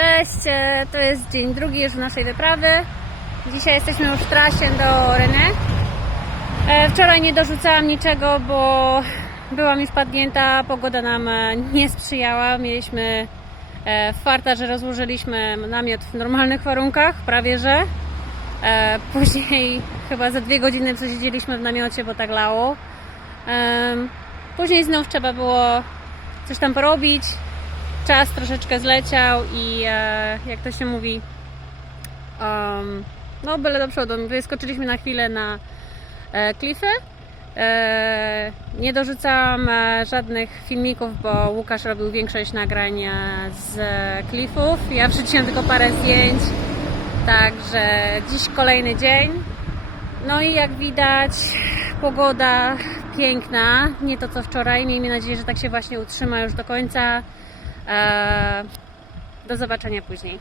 Cześć, e, to jest dzień drugi już naszej wyprawy. Dzisiaj jesteśmy już w trasie do Rennes. E, Wczoraj nie dorzucałam niczego, bo byłam już padnięta, pogoda nam e, nie sprzyjała. Mieliśmy farta, że rozłożyliśmy namiot w normalnych warunkach, prawie że. Później chyba za dwie godziny przesiedzieliśmy w namiocie, bo tak lało. Później znów trzeba było coś tam porobić. Czas troszeczkę zleciał i e, jak to się mówi, um, no byle do przodu. Wyskoczyliśmy na chwilę na e, klify. E, nie dorzucałam e, żadnych filmików, bo Łukasz robił większość nagrań e, z klifów. Ja wrzuciłam tylko parę zdjęć. Także dziś kolejny dzień. No i jak widać, pogoda piękna, nie to co wczoraj. Miejmy nadzieję, że tak się właśnie utrzyma już do końca. Eee, do zobaczenia później.